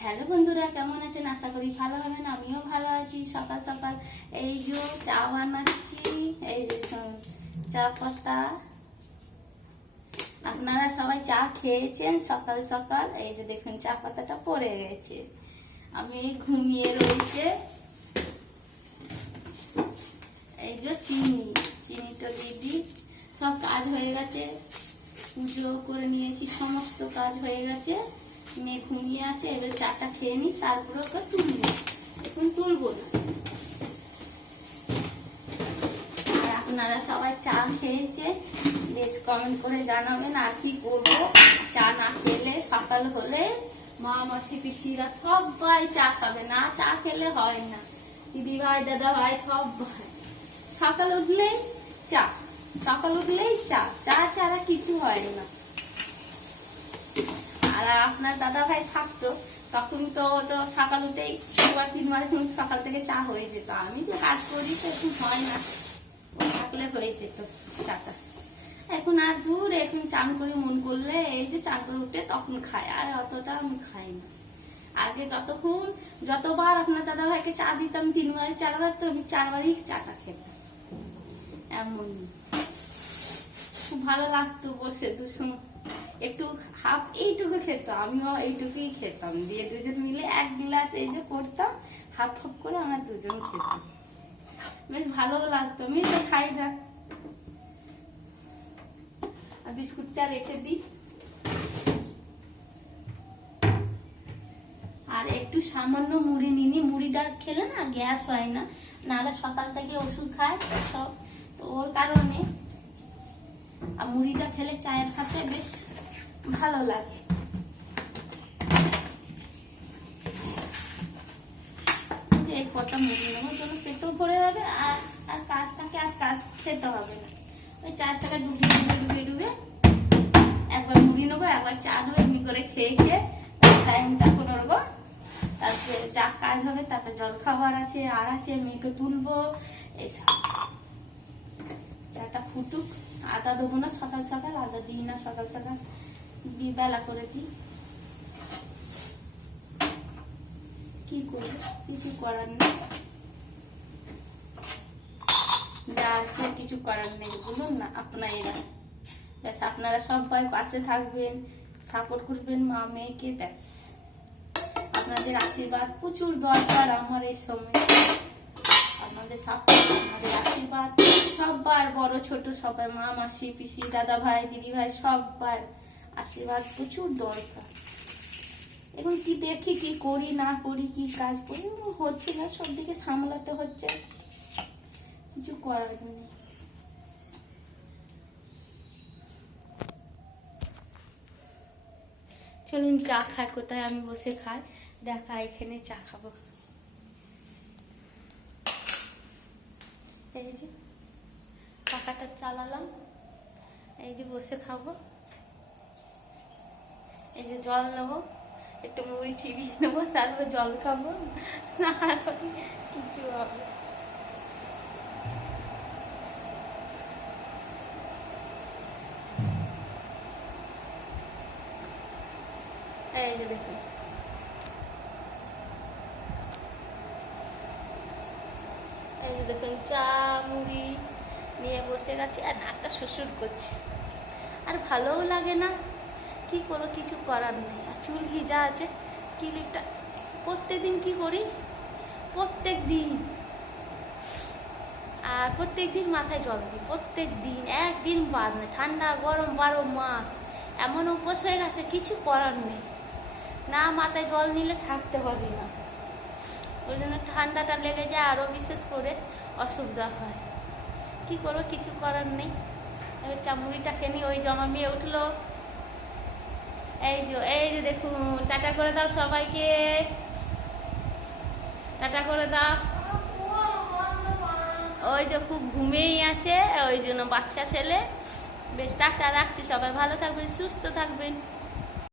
Hello বন্ধুরা, কেমন আছেন? আশা করি ভালো হবেন। আমিও ভালো আছি। সকাল সকাল এই যে চা বানাচ্ছি, এই যে চা পাতা। আপনারা সবাই চা খেয়েছেন সকাল সকাল? এই যে দেখুন চা পাতাটা পড়ে গেছে, আমি ঘুমিয়ে রয়েছে। এই যে চিনিটা দিয়ে দিই। সব কাজ হয়ে গেছে, পুজো করে নিয়েছি, সমস্ত কাজ হয়ে গেছে। মেয়ে ঘুমিয়ে আছে, এবার চাটা খেয়ে নি, তারপরে ওকে তুলবো। এখন তুলবো না। আর আপনারা সবাই চা খেয়েছে, বেশ কমেন্ট করে জানাবেন আর কি করবো। চা না খেলে, সকাল হলে মা মাসি পিসিরা সবাই চা খাবে, না চা খেলে হয় না। দিদি ভাই দাদা ভাই সবাই সকাল উঠলেই চা, সকাল উঠলেই চা, চা ছাড়া কিছু হয় না। আর আপনার দাদা ভাই থাকতো তখন তো সকাল উঠেই 2-3 বার সকাল থেকে চা হয়ে যেত। আমি তো কাজ করি তো এখন হয় না, ও থাকলে হয়ে যেত চাটা। এখন আর দূর, এখন চান করে মন করলে এই যে চান করে উঠে তখন খাই, আর অতটা আমি খাই না। আগে যতবার আপনার দাদা ভাইকে চা দিতাম 3-4 বার, তো আমি 4বারই চাটা খেতাম। এমন খুব ভালো লাগতো বসে দুজন একটু হাফ এইটুকু খেত, আমিও এইটুকুই খেতাম, দিয়ে দুজন মিলে 1 গ্লাস এই যে করতাম, হাফ হাফ করে আমরা দুজন খেতাম, বেশ ভালো লাগতো। আমি তো খাই না। বিস্কুটটা রেখে দিই, আর একটু সামান্য মুড়ি নিনি। মুড়িটা খেলে না গ্যাস হয় না, নাহলে সকাল থেকে ওষুধ খায় সব, তো ওর কারণে। আর মুড়িটা খেলে চায়ের সাথে বেশ ভালো লাগে। যে কটা মুড়ি নেবো, জন্য পেটও ভরে যাবে, আর কাজ থাকে, আর কাজ খেতে হবে না। ওই চায়ের সাথে ডুবে একবার মুড়ি নেবো, একবার চা নেবো, এমনি করে খেয়ে টাইমটা কোনোরকম। তারপরে যা কাজ হবে, তারপরে জল খাবার আছে, আর আছে মেয়েকে তুলবো, এইসব। চাটা ফুটুক। আদা দেবো না সকাল সকাল, আদা দিই না সকাল সকাল, দিই বেলা করে দিই। কি করবো, কিছু করার নেই, যা আছে কিছু করার নেই, বলুন না আপনারা। ব্যাস আপনারা সবাই পাশে থাকবেন, সাপোর্ট করবেন মা মেয়েকে, ব্যাস আপনাদের আশীর্বাদ প্রচুর দরকার আমার এই সময়। আপনাদের সাপোর্ট, আপনাদের আশীর্বাদ সবার, বড় ছোট সবাই, মা মাসি পিসি দাদা ভাই দিদি ভাই সবার আশীর্বাদ প্রচুর দরকার। এখন কি দেখি, কি করি না করি, কি কাজ করি, হচ্ছে না, সব দিকে সামলাতে হচ্ছে, কিছু করার নেই। চলুন চা খাই, কোথায় আমি বসে খাই দেখা, এখানে চা খাবো। এই যে পাখাটা চালালাম, এই যে বসে খাবো। এই যে জল নেবো, একটু মুড়ি চিবিয়ে নেবো, তারপর জল খাবো, না কিছু হবে। এই যে দেখুন, এই যে দেখুন চা মুড়ি নিয়ে বসে গেছে, আর নাকটা শ্বশুর করছে, আর ভালোও লাগে না, কি করো, কিছু করার নেই। আর চুল ভিজা আছে, ক্লিপটা প্রত্যেকদিন কি করি, প্রত্যেক দিন মাথায় জল দিই, প্রত্যেক দিন, একদিন বাদ নেই। ঠান্ডা গরম 12 মাস এমন উপোস হয়ে গেছে, কিছু করার নেই, না মাথায় জল নিলে থাকতে পারবি না। ওই জন্য ঠান্ডাটা লেগে যায়, আরো বিশেষ করে অসুবিধা হয়। কি করবো, কিছু করার নেই। এবার চামড়িটা খেয়ে নি। ওই যে আমার মেয়ে উঠলো, এই যে দেখুন, টাটা করে দাও সবাইকে, টাটা করে দাও। ওই যে খুব ঘুমিয়েই আছে, ওই জন্য বাচ্চা ছেলে। বেশ টাটা, রাখছি। সবাই ভালো থাকবেন, সুস্থ থাকবেন।